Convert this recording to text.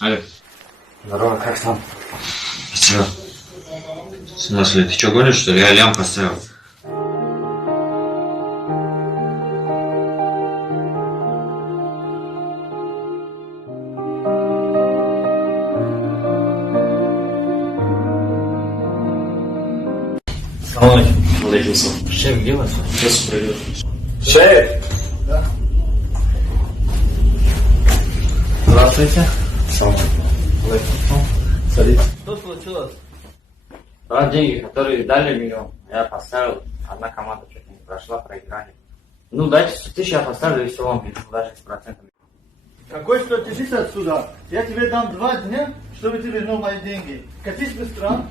Алло. Здорово, как там? Чё? В смысле, ты чё гонишь, что ли? Я лям поставил. Салам алейкум. Шеф, где вас? Сейчас придет. Шеф! Да. Здравствуйте. Салам алейкум. Садитесь. Что случилось? Брат, деньги, которые дали миллион, я поставил, одна команда что-то не прошла, проиграли. Ну, дайте 100 тысяч, я поставлю, и все вам верну, даже с процентами. Какой 100 тысяч отсюда? Я тебе дам 2 дня, чтобы ты вернул мои деньги. Катись быстро.